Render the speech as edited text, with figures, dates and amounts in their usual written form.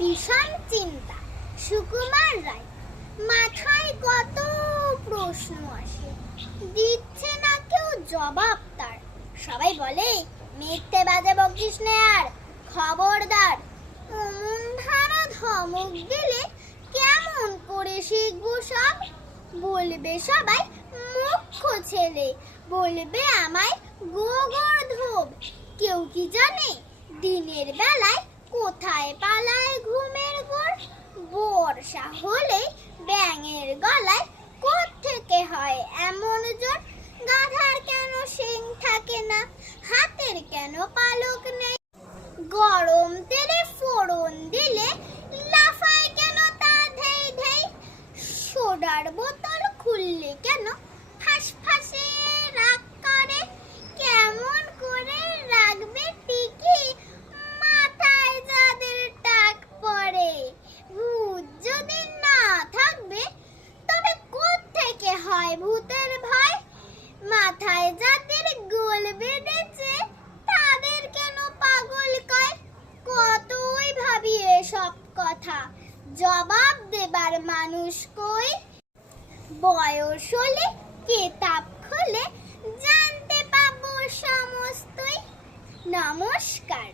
ভীষণ চিন্তা সুকুমার রায়। মাথায় কত প্রশ্ন আসে, দিচ্ছে না কেউ জবাব তার। সবাই বলে মিথ্যে বাজে বকিস নে আর, খবরদার। অমন ধারা ধমক দিলে কেমন করে শিখবো সব? বলবে সবাই মূর্খ ছেলে, বলবে আমায় গোবর্ধব। কেউ কি জানে দিনের বেলায় কোথায় পালায় ঘুমের ঘোর? বর্ষা হলে ব্যাঙের গলায় কোত্থেকে হয় এমন জোর? গাধার কেন শিং থাকে না, হাতের কেন পালক নেই? গরম তেলে ফোড়ন দিলে লাফায় কেন তা ধেই ধেই? সোডার বোতল খুললে কেন ফাঁস ফাঁসে রাগ করে? কেমন করে রাখবে টিকি মাথায় যাদের টাক পড়ে? ভূত যদি না থাকবে তবে কোত্থেকে হয় ভূতের ভয়? মাথায় যাদের গোল বেঁধেছে তাদের কেন পাগল কয়? কতই ভাবি এসব কথা, জবাব দেবার মানুষ কই? বয়স হলে কিতাব খুলে জানতে পাবো সমস্তই। নমস্কার।